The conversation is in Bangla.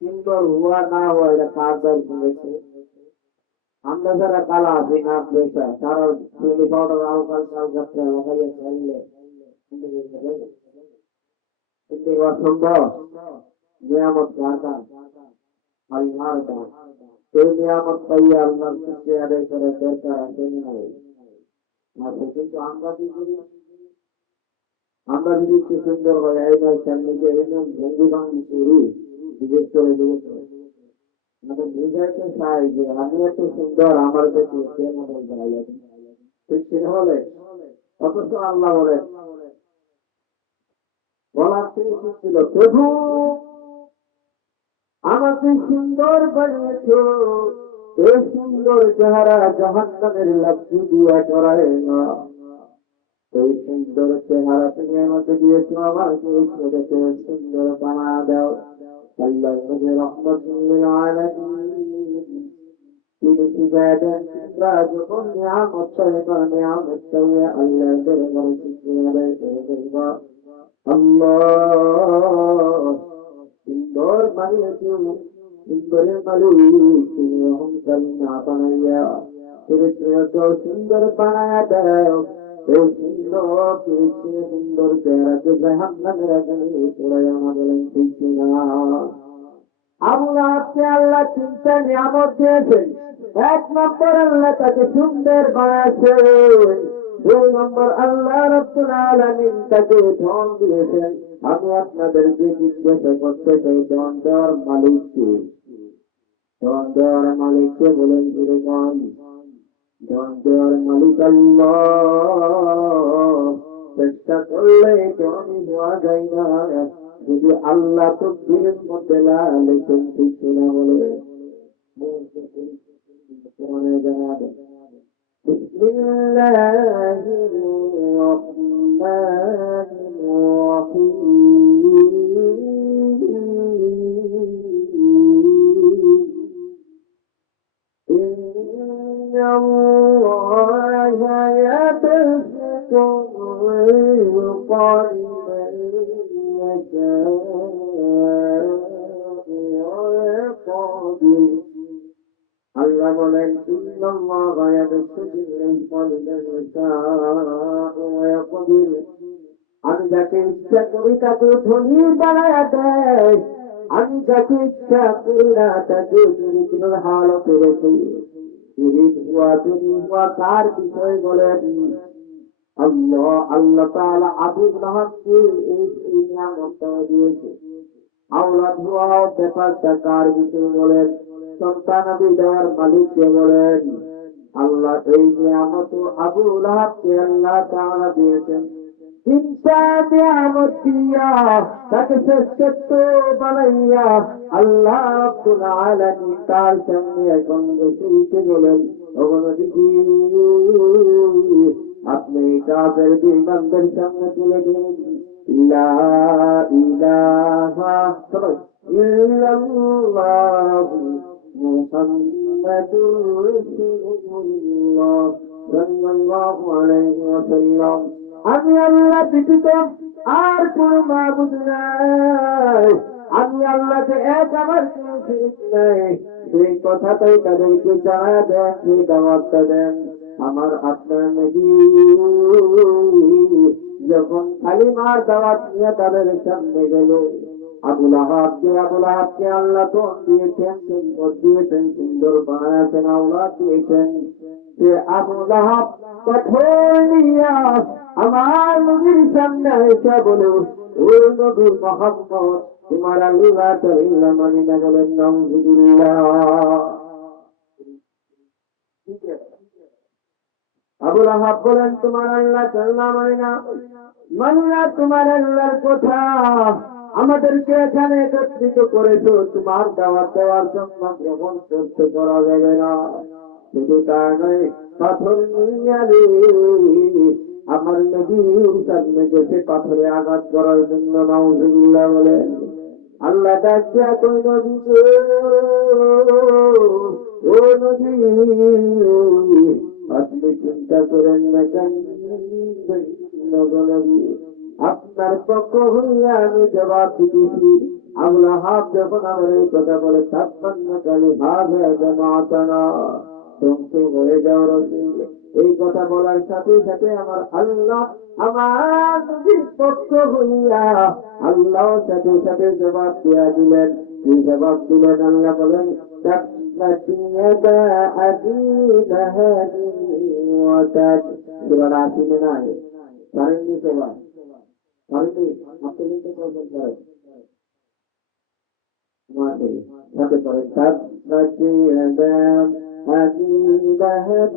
সুন্দর হওয়া না হওয়া এটা কার দর্শন রয়েছে। আমরা যারা কালা বিনা পয়সা সারা চিলি পাউডার আলকাল চালকাত্রা লাগাইয়া চাইলে কিন্তু অসম্ভব নিয়ামত কার আল্লাহর দান। সেই নিয়ামত পাইয়া আল্লাহর শুকরিয়া আদায় করে দরকার আছে নাই? আছে। কিন্তু আমরা কি করি? আমরা যদি একটু সুন্দর হয় এই নয় নিজে ভেঙ্গি ভাঙ্গি করি বিশেষ করে আমাদের নিজেকে চাই যে আমি এত সুন্দর আমার দেখে কেন বলতে হয় ঠিক সেটা বলে। অথচ আল্লাহ বলেন বলার থেকে ছিল প্রভু আমাকে সুন্দর বানিয়েছ, এই সুন্দর চেহারা জাহান্নামের লাঠি দিয়া করায় না। এই সুন্দর চেহারা তুমি আমাকে দিয়েছ, আমাকে এই ছেলেকে সুন্দর বানা দাও। আল্লাহ নবী রাহমাতুল্লিল আলামিন তিনি শিখায় দেন তোমরা যখন নিয়ামত চাইবা নিয়ামত চাইয়ে আল্লাহর দরবারে শুকরিয়া আদায় করে দেবা। আল্লাহ সুন্দর বানিয়েছো, সুন্দরের মালিক তুমি অহংকার না বানাইয়া তুমি সুন্দর বানায়া দাও। এই সুন্দর সুন্দর চেহারাকে জাহান্নামের আগুনে পোড়াইয়া না বলেন ঠিক না? আবু লাহাবকে আল্লাহ তিনটা নিয়ামত দিয়েছেন। এক নম্বর আল্লাহ তাকে সুন্দর বানাইছেন, দুই নম্বর আল্লাহ রাব্বুল আলামিন তাকে ধন দিয়েছেন। আমি আপনাদেরকে জিজ্ঞাসা করতে চাই ধন দেওয়ার মালিককে? ধন দেওয়ার মালিককে বলেন জুড়ে গান। ধন দেওয়ার মালিক আল্লাহ। চেষ্টা করলে ধনী হওয়া যায় না যদি আল্লাহ তো দিনের মধ্যে লেখেন ঠিক কিনা বলে জানাবেন। بسم الله الرحمن الرحيم إن الله يبسط الرزق لمن يشاء ويقدر। আল্লাহ বলেন ইন্নাল্লাহা ইয়াবসুতুর রিজকা লিমান ইয়াশাউ ওয়া ইয়াকদির। আমি যাকে ইচ্ছা করি তাকে ধনী বানায়া দেয়, আমি যাকে ইচ্ছা করি না তাকে দরিদ্র হাল করেছি। তার বিষয় বলেন আল্লাহ। আল্লাহ তাআলা আবু লাহাবকে এই নিয়ামতটা দিয়েছে। আওলাদ হওয়ার ব্যাপারটা কার বিষয় বলেন? সন্তানাদি দেওয়ার মালিককে বলেন। আল্লাহ এই নিয়ামত আবু লাহাবকে আল্লাহ তাআলা দিয়েছেন। চিন্তা নিয়ামত দিয়া তাকে শ্রেষ্ঠ বানাইয়া আল্লাহ রাব্বুল আলামিন তার সামনে এখন বসে বলেন ওগো নবীজি আপনি কাফের বিমানদের সামনে তুলে দিন লা ইলাহা ইল্লাল্লাহু মুহাম্মাদুর রাসূলুল্লাহ সাল্লাল্লাহু আলাইহি ওয়াসাল্লাম। আমি আল্লাহ ব্যতীত আর কোন মাবুদ নাই, আমি আল্লাহকে এক, আমার কোন শরীক নাই। সেই কথাটাই তাদেরকে জানা দেন, সেই দাওয়াতটা দেন। আমার আপনার নবী যখন কালিমার দাওয়াত নিয়ে তাদের সামনে গেল, আবু লাহাবকে আল্লাহ তো দিয়েছেন, সুন্দর দিয়েছেন, সুন্দর বানায়েছেন, আওলাদ দিয়েছেন। সে আবু লাহাব কঠোর নিয়া আমার নবীর সামনে এসে বলে ও নবী মুহাম্মদ তোমার আল্লাহ তাআলা মানি না বলেন নাউযুবিল্লাহ। আবু লাহাব বলেন তোমার আল্লাহ তাআলা মানি না, মানলা তোমার আল্লাহর কথা। আমাদেরকে এখানে একত্রিত করেছো তোমার দাওয়াত দেওয়ার জন্য, গ্রহণ করতে করা যাবে না। শুধু তা নয়, পাথর নিয়ে আমার নবীর সামনে গেছে পাথরে আঘাত করার জন্য। নাউযুবিল্লাহ বলেন। আল্লাহ ডাকিয়া কই নবী ও নবী আপনি চিন্তা করেন না কেন নবী আপনার পক্ষ হইয়া আমি জবাব দিতেছি। আবু লাহাব যখন আমার এই কথা বলে ছাপ্পান্ন কালী ভাগ হয়ে জামাতানা ধ্বংস হয়ে যাও রাসূল। এই কথা বলার সাথে সাথে আমার আল্লাহ আমার নবীর পক্ষ হইয়া আল্লাহ সাথে সাথে জবাব দিয়া দিলেন। এই জবাব দিলেন, আল্লাহ বলেন تبت يدا أبي لهب وتب। سورة العاشر में ना है, करेंगे सेवा, करेंगे आपके लिए तो प्रोसेस करें हमारे साथ करें। تبت يدا أبي لهب